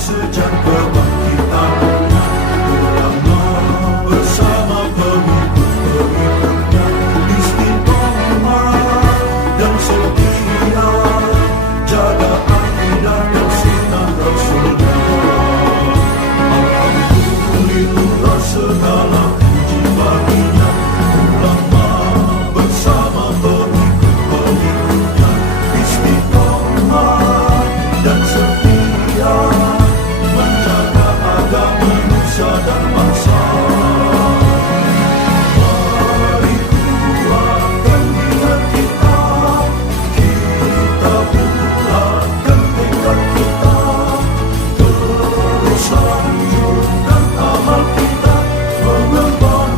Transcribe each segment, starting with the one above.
sejak kebangkitan ulama bersama pengikut-pengikutnya istiqomah dan setia jaga akidah dan sunnah Rasulullah. Alhamdulillah segala puji baginya ulama bersama pengikut-pengikutnya istiqomah dan setia menjaga agama nusa dan bangsa. Mari kuatkan niat kita, kita bulatkan tekad kita, terus lanjutkan amal kita, mengembangkan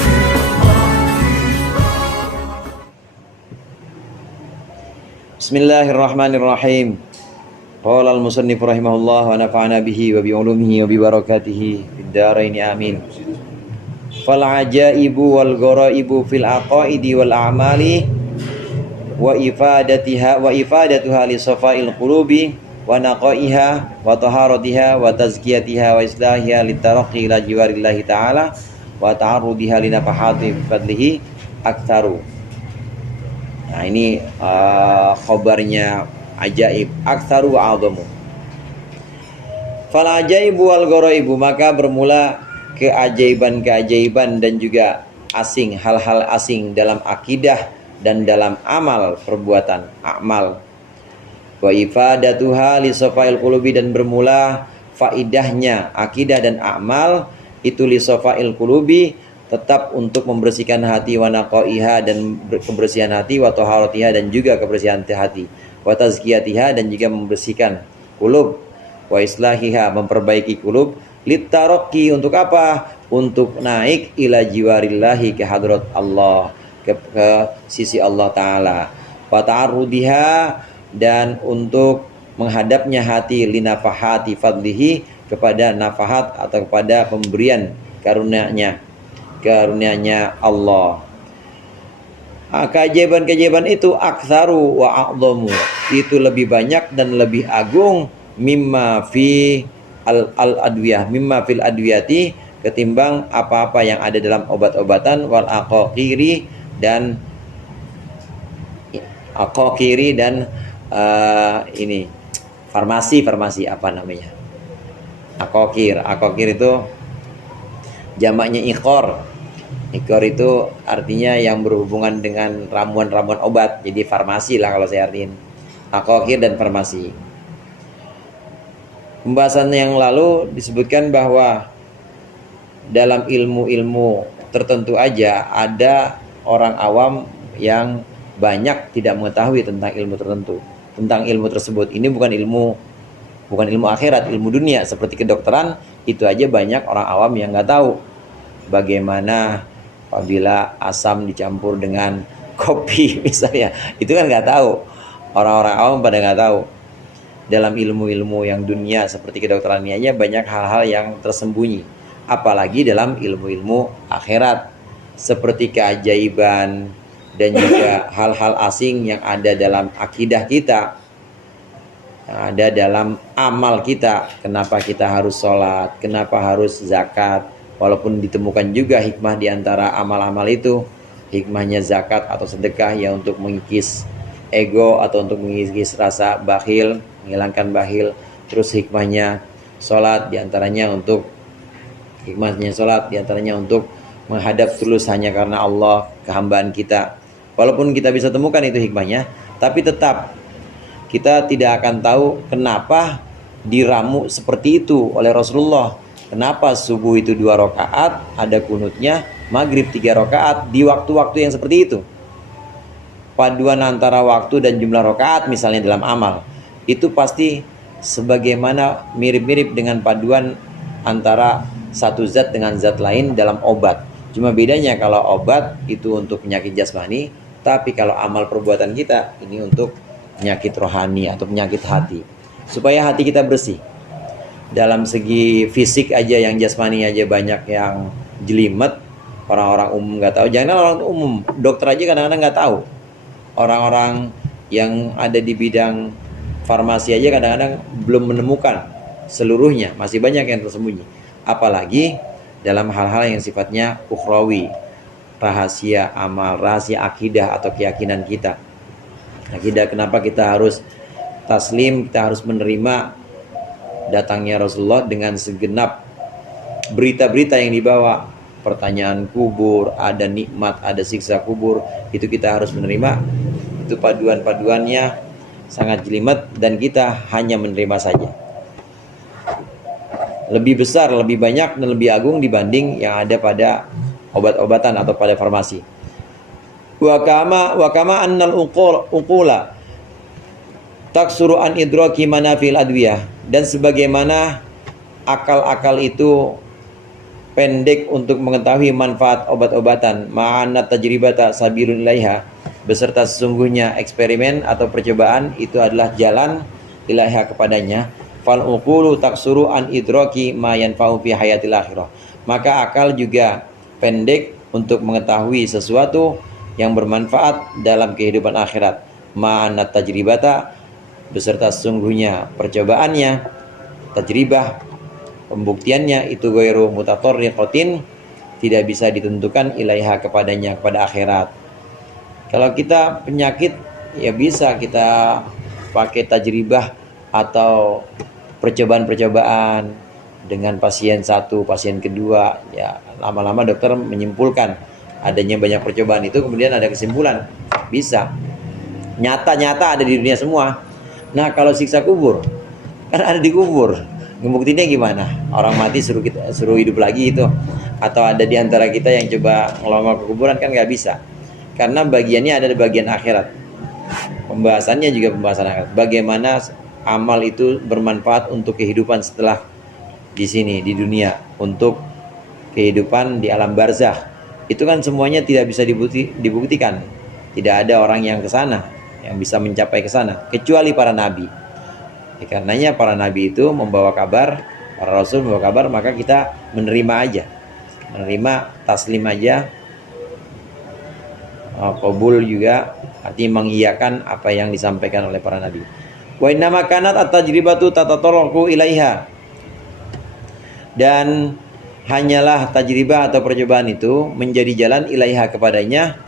hikmah kita. Bismillahirrahmanirrahim. Qala al-musannif rahimahullah wa nafa'ana bihi wa bi ulumihi wa bi barakatihi fid dharain amin. Fal ajaibu wal ghoraibu fil aqaidi wal a'mali wa ifadatuha li safa'il qulubi wa naqaiha wa taharatiha wa tazkiyatiha wa islahiha litaraqi ila jiwarillahi ta'ala wa ta'arrudiha li nafahati fadlihi aktsaru. Nah ini khabarnya ajaib, aktsaru wa a'dhamu. Fal ajaibu wal ghoraibu, maka bermula keajaiban-keajaiban dan juga asing, hal-hal asing dalam akidah dan dalam amal perbuatan, amal. Wa ifadatuha li safail qulubi, dan bermula faidahnya akidah dan amal itu li safail qulubi, tetap untuk membersihkan hati, wa naqaiha, dan kebersihan hati, wa taharatiha, dan juga kebersihan hati, wa tazkiyatiha, dan juga membersihkan kulub, wa islahiha, memperbaiki kulub, litaraqi, untuk apa? Untuk naik ila jiwarillahi, ke hadrat Allah, ke sisi Allah Ta'ala, wa ta'arrudiha, dan untuk menghadapnya hati, linafahati fadlihi, kepada nafahat atau kepada pemberian karunia-Nya Allah. Keajaiban-keajaiban itu aktsaru wa a'dhamu, itu lebih banyak dan lebih agung, mimma fi al-adwiyah, mimma fil adwiyati, ketimbang apa-apa yang ada dalam obat-obatan, wal aqaqiri, dan ini farmasi apa namanya? Aqaqir itu jamaknya iqor. Iqor itu artinya yang berhubungan dengan ramuan-ramuan obat. Jadi farmasi lah kalau saya artiin. Aqaqir dan farmasi. Pembahasan yang lalu disebutkan bahwa dalam ilmu-ilmu tertentu aja ada orang awam yang banyak tidak mengetahui tentang ilmu tertentu, tentang ilmu tersebut. Ini bukan ilmu akhirat, ilmu dunia seperti kedokteran. Itu aja banyak orang awam yang nggak tahu bagaimana apabila asam dicampur dengan kopi misalnya. Itu kan nggak tahu, orang-orang awam pada nggak tahu. Dalam ilmu-ilmu yang dunia seperti kedokteran ini aja banyak hal-hal yang tersembunyi, apalagi dalam ilmu-ilmu akhirat seperti keajaiban dan juga hal-hal asing yang ada dalam akidah kita, yang ada dalam amal kita. Kenapa kita harus sholat, kenapa harus zakat, walaupun ditemukan juga hikmah di antara amal-amal itu. Hikmahnya zakat atau sedekah ya untuk mengikis ego atau untuk mengikis rasa bakhil, menghilangkan bakhil. Terus hikmahnya sholat diantaranya untuk menghadap tulus hanya karena Allah, kehambaan kita. Walaupun kita bisa temukan itu hikmahnya, tapi tetap kita tidak akan tahu kenapa diramu seperti itu oleh Rasulullah. Kenapa subuh itu 2 rakaat, ada kunutnya, maghrib 3 rakaat di waktu-waktu yang seperti itu. Paduan antara waktu dan jumlah rakaat misalnya dalam amal, itu pasti sebagaimana mirip-mirip dengan paduan antara satu zat dengan zat lain dalam obat. Cuma bedanya kalau obat itu untuk penyakit jasmani, tapi kalau amal perbuatan kita ini untuk penyakit rohani atau penyakit hati. Supaya hati kita bersih. Dalam segi fisik aja, yang jasmani aja banyak yang jelimet, orang-orang umum nggak tahu. Jangan orang umum, dokter aja kadang-kadang nggak tahu. Orang-orang yang ada di bidang farmasi aja kadang-kadang belum menemukan seluruhnya, masih banyak yang tersembunyi. Apalagi dalam hal-hal yang sifatnya ukhrawi, rahasia amal, rahasia akidah atau keyakinan kita. Akidah, kenapa kita harus taslim, kita harus menerima datangnya Rasulullah dengan segenap berita-berita yang dibawa, pertanyaan kubur, ada nikmat, ada siksa kubur, itu kita harus menerima. Itu paduan-paduannya sangat jelimet dan kita hanya menerima saja. Lebih besar, lebih banyak dan lebih agung dibanding yang ada pada obat-obatan atau pada farmasi. Wa kama annal uqula taksuru an idraki manafil adwiyah, dan sebagaimana akal-akal itu pendek untuk mengetahui manfaat obat-obatan, ma'anna tajribata sabilun ilaiha, beserta sesungguhnya eksperimen atau percobaan itu adalah jalan ilaiha kepadanya. Fal uqulu taksuru an idraki ma yanfa'u fi hayatil akhirah, maka akal juga pendek untuk mengetahui sesuatu yang bermanfaat dalam kehidupan akhirat. Ma'anna tajribata, beserta sesungguhnya percobaannya, tajribah, pembuktiannya itu ghairu mutatarriqatin, tidak bisa ditentukan ilaiha kepadanya, kepada akhirat. Kalau kita penyakit ya bisa kita pakai tajribah atau percobaan-percobaan dengan pasien satu, pasien kedua, ya lama-lama dokter menyimpulkan adanya banyak percobaan itu, kemudian ada kesimpulan, bisa nyata-nyata ada di dunia semua. Nah, kalau siksa kubur kan ada di kubur, ngebuktinya gimana? Orang mati suruh hidup lagi itu, atau ada di antara kita yang coba ngelongok ke kuburan, kan nggak bisa, karena bagiannya ada di bagian akhirat. Pembahasannya juga pembahasan akhirat. Bagaimana amal itu bermanfaat untuk kehidupan setelah di sini di dunia, untuk kehidupan di alam barzakh. Itu kan semuanya tidak bisa dibuktikan. Tidak ada orang yang ke sana, yang bisa mencapai ke sana, kecuali para nabi. Karenanya para nabi itu membawa kabar, para rasul membawa kabar, maka kita menerima aja, menerima, taslim aja, qabul juga, artinya mengiyakan apa yang disampaikan oleh para nabi. Wa innama kanat at-tajribatu tatatarraqu ilaiha, dan hanyalah tajribah atau percobaan itu menjadi jalan ilaiha kepadanya.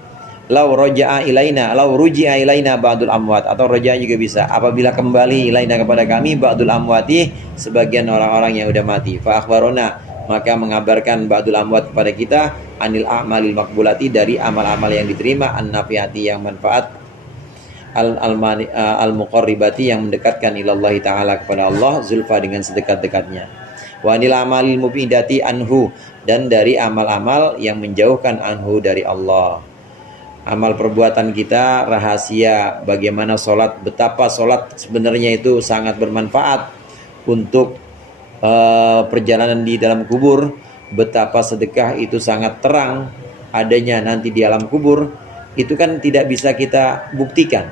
Lau roja'a ilaina, lau ruji'a ilaina ba'dul amwat, atau roja'a juga bisa, apabila kembali ilaina kepada kami ba'dul amwati, sebagian orang-orang yang udah mati. Fa akhbarona, maka mengabarkan ba'dul amwat kepada kita, anil a'malil makbulati, dari amal-amal yang diterima, an-nafiati, yang manfaat, al-muqarribati, yang mendekatkan ilallahi ta'ala, kepada Allah, zulfa, dengan sedekat-dekatnya. Wa anil amalil mubidati anhu, dan dari amal-amal yang menjauhkan anhu, dari Allah. Amal perbuatan kita rahasia, bagaimana sholat, betapa sholat sebenarnya itu sangat bermanfaat untuk perjalanan di dalam kubur, betapa sedekah itu sangat terang adanya nanti di alam kubur, itu kan tidak bisa kita buktikan,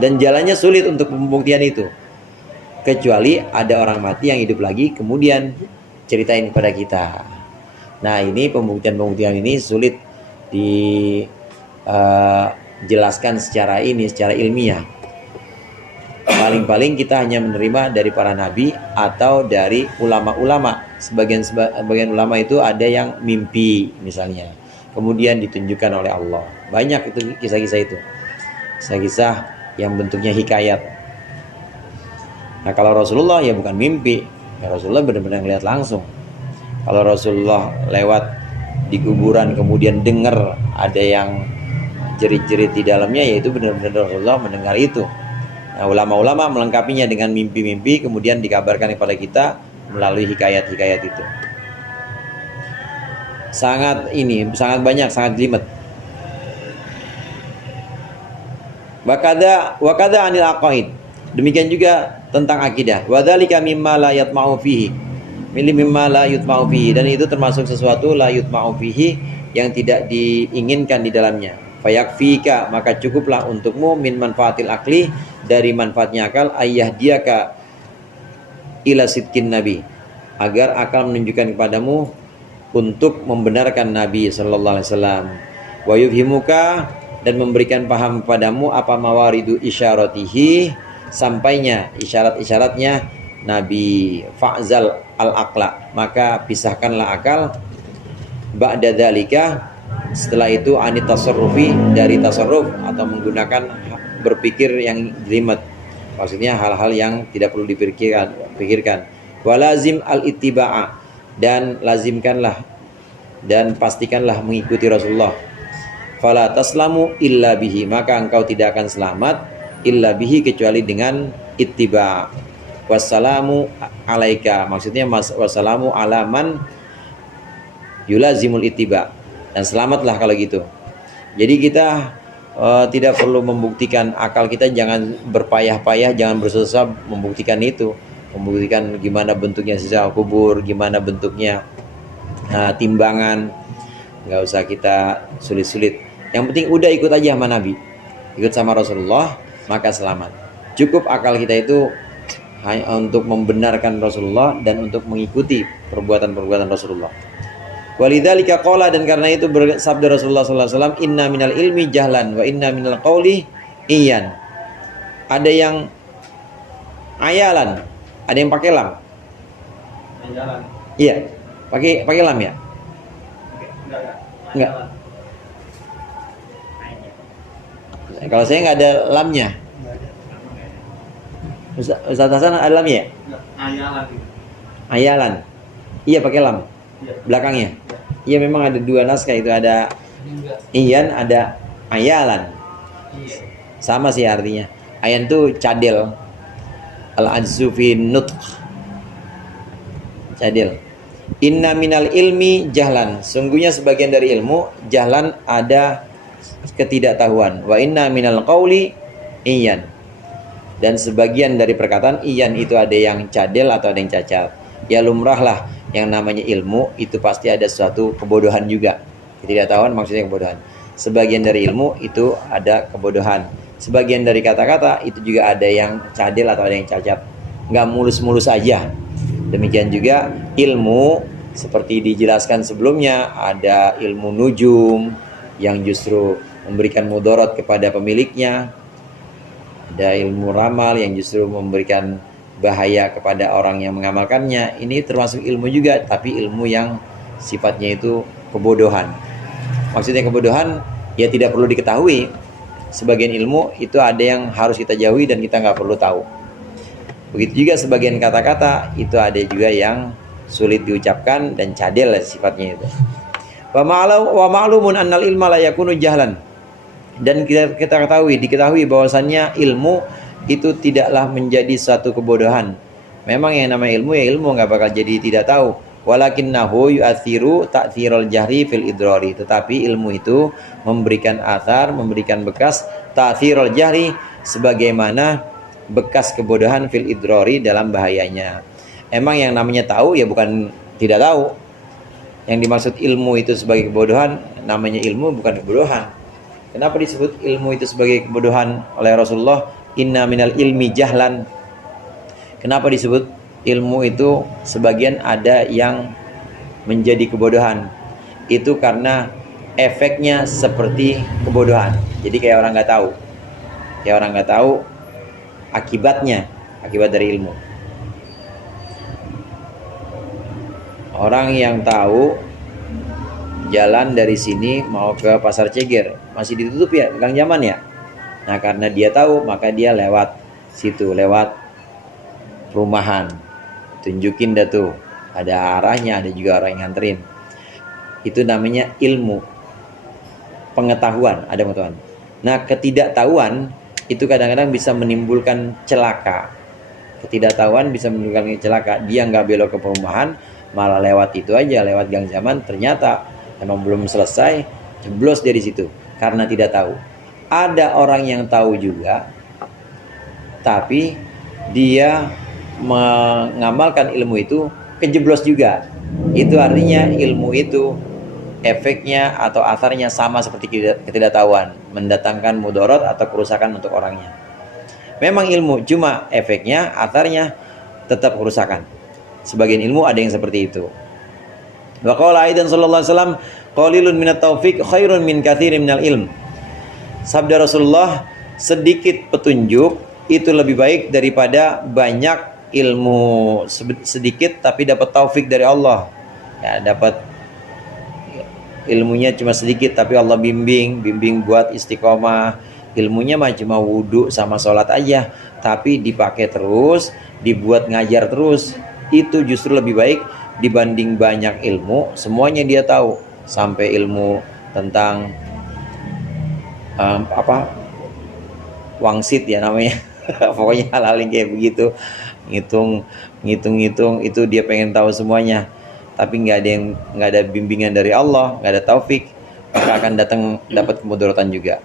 dan jalannya sulit untuk pembuktian itu, kecuali ada orang mati yang hidup lagi kemudian ceritain kepada kita. Nah, ini pembuktian-pembuktian ini sulit dijelaskan secara ilmiah. Paling-paling kita hanya menerima dari para nabi atau dari ulama-ulama. Sebagian ulama itu ada yang mimpi misalnya, kemudian ditunjukkan oleh Allah. Banyak itu kisah-kisah itu, kisah-kisah yang bentuknya hikayat. Nah, kalau Rasulullah ya bukan mimpi, ya Rasulullah benar-benar melihat langsung. Kalau Rasulullah lewat di kuburan kemudian dengar ada yang jerit-jerit di dalamnya, yaitu benar-benar Rasulullah mendengar itu. Nah, ulama-ulama melengkapinya dengan mimpi-mimpi, kemudian dikabarkan kepada kita melalui hikayat-hikayat itu. Sangat banyak, sangat jelimet. Wakada anil aqaid, demikian juga tentang akidah. Wadzalika mimma la yatma'u fihi, mimma la yutma'u fihi, dan itu termasuk sesuatu la yutma'u fihi, yang tidak diinginkan di dalamnya. Fayakfika, maka cukuplah untukmu, min manfaatil akli, dari manfaatnya akal, ayah diaka ila sidkin nabi, agar akal menunjukkan kepadamu untuk membenarkan Nabi sallallahu alaihi wasallam. Wa yufhimuka, dan memberikan paham kepadamu apa mawaridu isyaratihi, sampainya isyarat-isyaratnya Nabi fa'zal al-aqla, maka pisahkanlah akal ba'da dzalika, setelah itu anit tasarrufi, dari tasarruf atau menggunakan berpikir yang jelimet, maksudnya hal-hal yang tidak perlu dipikirkan. Walazim al-ittiba'a, dan lazimkanlah dan pastikanlah mengikuti Rasulullah. Fala taslamu illa bihi, maka engkau tidak akan selamat illa bihi, kecuali dengan ittiba'. Wassalamu alaika, maksudnya wassalamu alaman yulazimul ittiba', dan selamatlah kalau gitu. Jadi kita tidak perlu membuktikan, akal kita jangan berpayah-payah, jangan bersusah membuktikan itu, membuktikan gimana bentuknya sisa kubur, gimana bentuknya timbangan. Nggak usah kita sulit-sulit, yang penting udah ikut aja sama Nabi, ikut sama Rasulullah, maka selamat. Cukup akal kita itu hanya untuk membenarkan Rasulullah dan untuk mengikuti perbuatan-perbuatan Rasulullah. Walidzalika qala, dan karena itu bersabda Rasulullah sallallahu alaihi wasallam, inna minal ilmi jahlan wa inna minal qauli iyan. Ada yang ayalan, ada yang pakai lam. Ayalan. Iya, pakai lam ya? Enggak. Kalau saya nggak ada lamnya. Ustaz Hasan ada lamnya ya? Ayalan. Ayalan. Iya pakai lam. Iya. Belakangnya. Iya memang ada dua naskah itu, ada iyan, ada ayalan. Sama sih artinya. Ayan tuh cadel. Al-ajzu fi nutq. Cadel. Inna minal ilmi jahlan. Sungguhnya sebagian dari ilmu jahlan, ada ketidaktahuan. Wa inna minal qauli iyan. Dan sebagian dari perkataan iyan itu ada yang cadel atau ada yang cacat. Ya lumrahlah, yang namanya ilmu itu pasti ada suatu kebodohan juga. Ketidaktahuan maksudnya kebodohan. Sebagian dari ilmu itu ada kebodohan. Sebagian dari kata-kata itu juga ada yang cadel atau ada yang cacat. Nggak mulus-mulus aja. Demikian juga ilmu, seperti dijelaskan sebelumnya, ada ilmu nujum yang justru memberikan mudarat kepada pemiliknya. Ada ilmu ramal yang justru memberikan bahaya kepada orang yang mengamalkannya. Ini termasuk ilmu juga, tapi ilmu yang sifatnya itu kebodohan. Maksudnya kebodohan ya tidak perlu diketahui. Sebagian ilmu itu ada yang harus kita jauhi dan kita nggak perlu tahu. Begitu juga sebagian kata-kata itu ada juga yang sulit diucapkan dan cadel sifatnya itu. Wa ma'lumun annal ilma la yakunu jahlan. Dan kita diketahui bahwasannya ilmu itu tidaklah menjadi suatu kebodohan. Memang yang namanya ilmu ya ilmu, nggak bakal jadi tidak tahu. Walakinnahu yu'athiru ta'thirul jahri fil idrari. Tetapi ilmu itu memberikan athar, memberikan bekas ta'thirul jahri, sebagaimana bekas kebodohan fil idrari, dalam bahayanya. Emang yang namanya tahu ya bukan tidak tahu. Yang dimaksud ilmu itu sebagai kebodohan, namanya ilmu bukan kebodohan. Kenapa disebut ilmu itu sebagai kebodohan oleh Rasulullah? Inna minal ilmi jahlan. Kenapa disebut ilmu itu sebagian ada yang menjadi kebodohan? Itu karena efeknya seperti kebodohan. Jadi kayak orang nggak tahu. Kayak orang nggak tahu akibatnya, akibat dari ilmu. Orang yang tahu jalan dari sini mau ke Pasar Ceger, masih ditutup ya, Gang Jaman ya. Nah karena dia tahu, maka dia lewat situ, lewat perumahan. Tunjukin dah tuh, ada arahnya, ada juga orang yang nganterin. Itu namanya ilmu, pengetahuan, ada pengetahuan. Nah ketidaktahuan itu kadang-kadang bisa menimbulkan celaka. Ketidaktahuan bisa menimbulkan celaka. Dia nggak belok ke perumahan, malah lewat itu aja, lewat Gang Jaman. Ternyata emang belum selesai, jeblos dari situ karena tidak tahu. Ada orang yang tahu juga, tapi dia mengamalkan ilmu itu kejeblos juga. Itu artinya ilmu itu efeknya atau asarnya sama seperti ketidaktahuan, mendatangkan mudarat atau kerusakan untuk orangnya. Memang ilmu, cuma efeknya, asarnya tetap kerusakan. Sebagian ilmu ada yang seperti itu. Wa qala aidan sallallahu alaihi wasallam, qalilun minat taufiq khairun min katsirin minal ilm. Sabda Rasulullah, sedikit petunjuk itu lebih baik daripada banyak ilmu sedikit tapi dapat taufik dari Allah. Ya, dapat ilmunya cuma sedikit tapi Allah bimbing buat istiqomah. Ilmunya mah cuma wudhu sama sholat aja, tapi dipakai terus, dibuat ngajar terus. Itu justru lebih baik dibanding banyak ilmu, semuanya dia tahu, sampai ilmu tentang wangsit ya namanya. Pokoknya hal-hal yang kayak begitu, ngitung itu dia pengen tahu semuanya, tapi nggak ada bimbingan dari Allah, nggak ada taufik, maka akan dapat kemudaratan juga,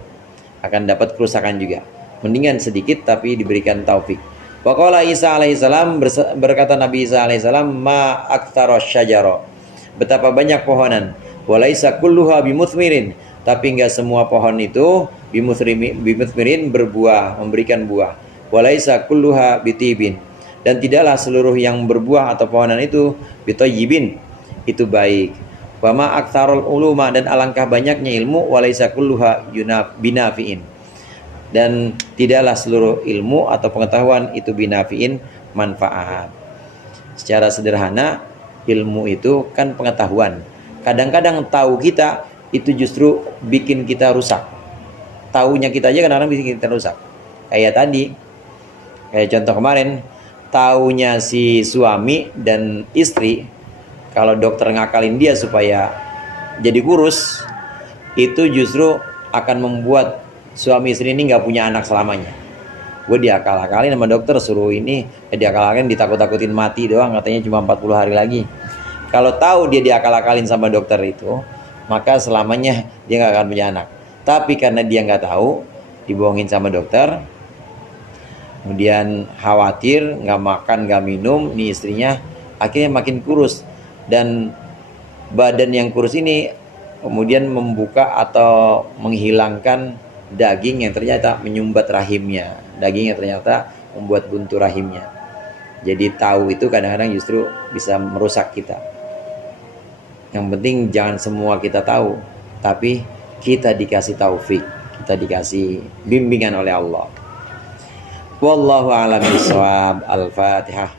akan dapat kerusakan juga. Mendingan sedikit tapi diberikan taufik. Waqala Isa alaihissalam, berkata Nabi Isa alaihissalam, ma aktsara syajara, betapa banyak pohonan, walaisa kulluha bimuthmirin, tapi enggak semua pohon itu bimuthmirin berbuah, memberikan buah. Walaisa kulluha bitibin, dan tidaklah seluruh yang berbuah atau pohonan itu bitayyibin, itu baik. Wa ma aktsarul uluma, dan alangkah banyaknya ilmu, walaisa kulluha binafiin, dan tidaklah seluruh ilmu atau pengetahuan itu binafiin, manfaat. Secara sederhana, ilmu itu kan pengetahuan. Kadang-kadang tahu kita itu justru bikin kita rusak. Tahunya kita aja kadang-kadang bikin kita rusak. Kayak tadi, kayak contoh kemarin, tahunya si suami dan istri, kalau dokter ngakalin dia supaya jadi kurus, itu justru akan membuat suami istri ini nggak punya anak selamanya. Gue diakal-akalin sama dokter, suruh ini, diakal-akalin, ditakut-takutin mati doang, katanya cuma 40 hari lagi. Kalau tahu dia diakal-akalin sama dokter itu, maka selamanya dia nggak akan punya anak. Tapi karena dia nggak tahu, dibohongin sama dokter, kemudian khawatir, nggak makan, nggak minum, nih istrinya akhirnya makin kurus. Dan badan yang kurus ini kemudian membuka atau menghilangkan daging yang ternyata menyumbat rahimnya, daging yang ternyata membuat buntu rahimnya. Jadi tahu itu kadang-kadang justru bisa merusak kita. Yang penting jangan semua kita tahu, tapi kita dikasih taufik, kita dikasih bimbingan oleh Allah. Wallahu a'lam bishawab. Al-Fatihah.